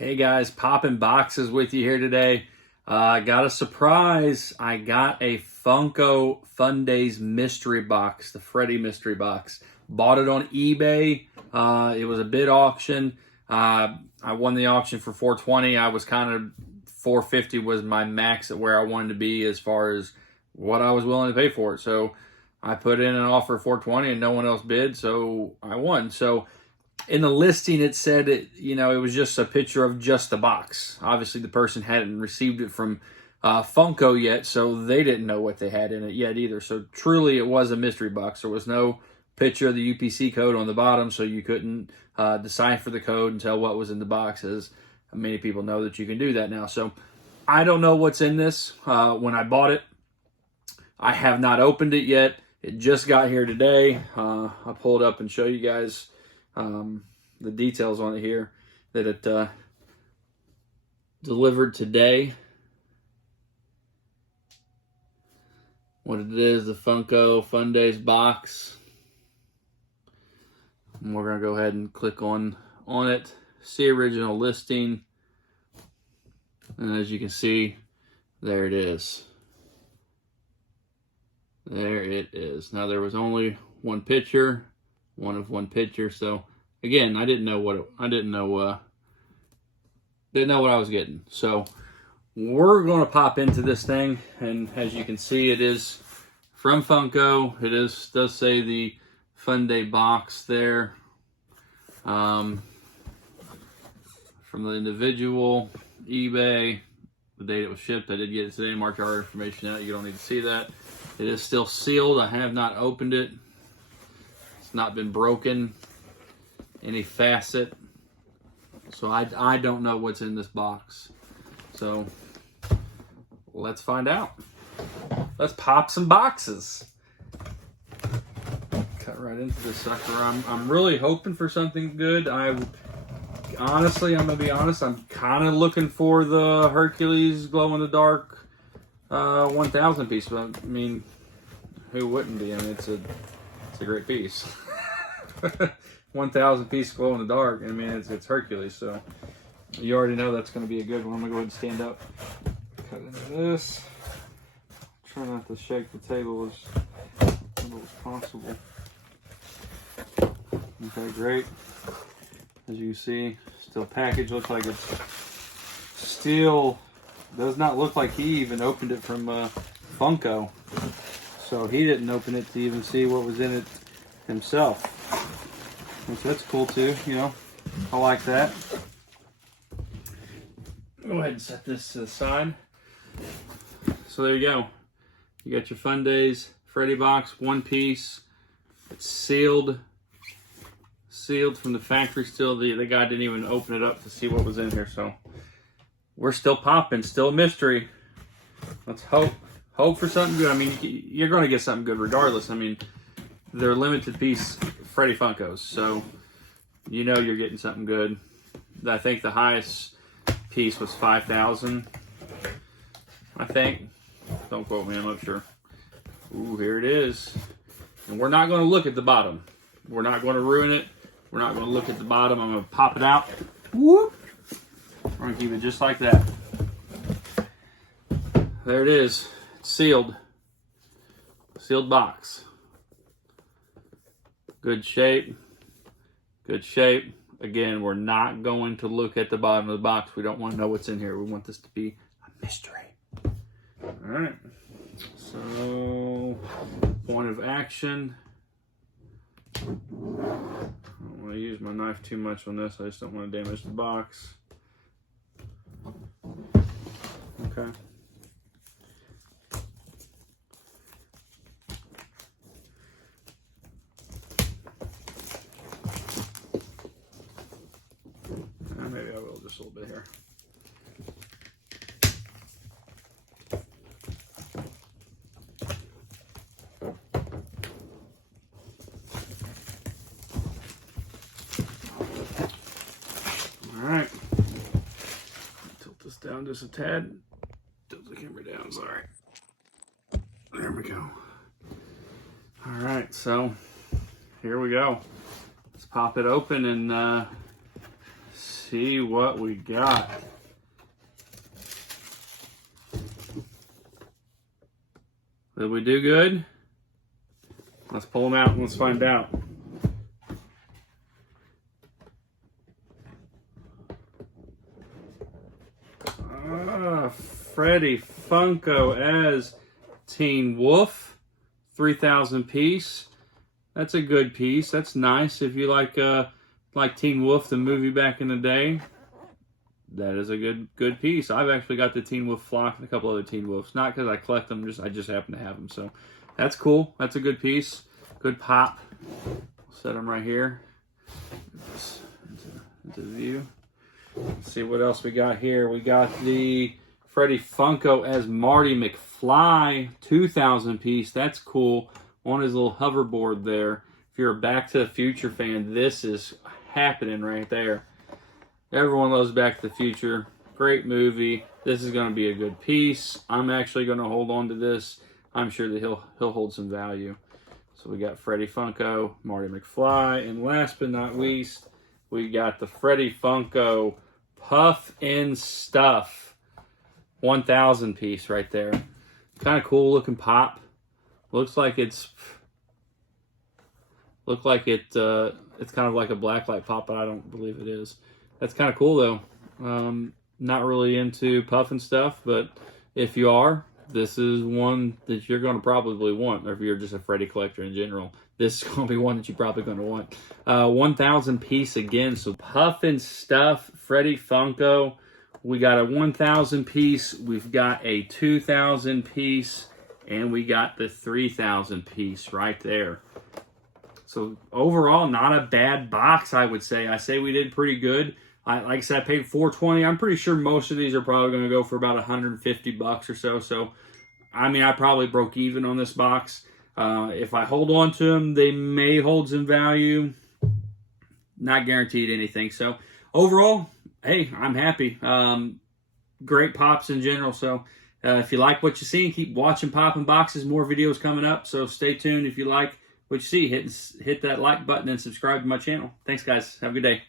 Hey guys, Poppin'Boxes with you here today. I got a surprise. I got a Funko Fundays mystery box, the Freddy mystery box. Bought it on eBay. It was a bid auction. I won the auction for $420. I was kind of $450 was my max at where I wanted to be as far as what I was willing to pay for it. So I put in an offer of $420 and no one else bid, so I won. So in the listing, it said it was just a picture of just the box. Obviously, the person hadn't received it from Funko yet, so they didn't know what they had in it yet either. So truly, it was a mystery box. There was no picture of the UPC code on the bottom, so you couldn't decipher the code and tell what was in the box, as many people know that you can do that now. So I don't know what's in this. When I bought it, I have not opened it yet. It just got here today. I'll pull it up and show you guys the details on it here, that it delivered today. What it is, the Funko Fundays box. And we're gonna go ahead and click on it, see original listing, and as you can see, there it is. There it is. Now there was only one picture, one picture, so again, I didn't know what I was getting. So we're going to pop into this thing, and as you can see, it is from Funko. It does say the Funday box there, from the individual, eBay, the date it was shipped. I did get it today. Mark our information out. You don't need to see that. It is still sealed. I have not opened it. It's not been broken, any facet. So I don't know what's in this box. So let's find out. Let's pop some boxes. Cut right into this sucker. I'm really hoping for something good. Honestly, I'm gonna be honest, I'm kind of looking for the Hercules glow in the dark 1000 piece. But I mean, who wouldn't be? I mean, it's a great piece. 1000 piece glow in the dark. I mean, it's Hercules, so you already know that's going to be a good one. I'm going to go ahead and stand up, cut into this. Try not to shake the table as little as possible. Okay, great. As you can see, still packaged. Looks like it's still, does not look like he even opened it from Funko. So he didn't open it to even see what was in it himself. Which that's cool too, you know. I like that. Go ahead and set this to the side. So there you go. You got your Fundays Freddy box, one piece. It's sealed from the factory still. The guy didn't even open it up to see what was in here. So we're still popping, still a mystery. Let's hope for something good. I mean, you're going to get something good regardless. I mean, they're limited piece Freddy Funkos, so you know you're getting something good. I think the highest piece was 5,000. I think. Don't quote me, I'm not sure. Ooh, here it is. And we're not going to look at the bottom. We're not going to ruin it. We're not going to look at the bottom. I'm going to pop it out. Whoop. We're going to keep it just like that. There it is. It's sealed. Sealed box. Good shape. Good shape. Again, we're not going to look at the bottom of the box. We don't want to know what's in here. We want this to be a mystery. All right. So, point of action. I don't want to use my knife too much on this. I just don't want to damage the box. Okay. Maybe I will just a little bit here. All right. Tilt this down just a tad. Tilt the camera down, sorry. There we go. All right, so here we go. Let's pop it open and see what we got. Did we do good? Let's pull them out and let's find out. Freddy Funko as Teen Wolf, 3,000 piece. That's a good piece. That's nice if you like Teen Wolf, the movie back in the day. That is a good piece. I've actually got the Teen Wolf flock and a couple other Teen Wolves. Not because I collect them, I just happen to have them. So that's cool. That's a good piece. Good pop. Set them right here. Into view. Let's see what else we got here. We got the Freddy Funko as Marty McFly, 2,000 piece. That's cool. On his little hoverboard there. If you're a Back to the Future fan, this is happening right there. Everyone loves Back to the Future. Great movie. This is going to be a good piece. I'm actually going to hold on to this. I'm sure that he'll hold some value. So we got Freddy Funko, Marty McFly, and last but not least, we got the Freddy Funko Puff and Stuff, 1,000 piece right there. Kind of cool looking pop. Looks like it's kind of like a blacklight pop, but I don't believe it is. That's kind of cool though. Not really into Puff and Stuff, but if you are, this is one that you're going to probably want. Or if you're just a Freddy collector in general, this is going to be one that you're probably going to want. 1,000 piece again. So Puff and Stuff, Freddy Funko. We got a 1,000 piece. We've got a 2,000 piece. And we got the 3,000 piece right there. So overall, not a bad box, I would say. I say we did pretty good. Like I said, I paid $420. I'm pretty sure most of these are probably going to go for about $150 or so. So, I mean, I probably broke even on this box. If I hold on to them, they may hold some value. Not guaranteed anything. So, overall, hey, I'm happy. Great pops in general. So, if you like what you see, keep watching Poppin'Boxes. More videos coming up. So, stay tuned. If you like what you see, hit that like button and subscribe to my channel. Thanks, guys. Have a good day.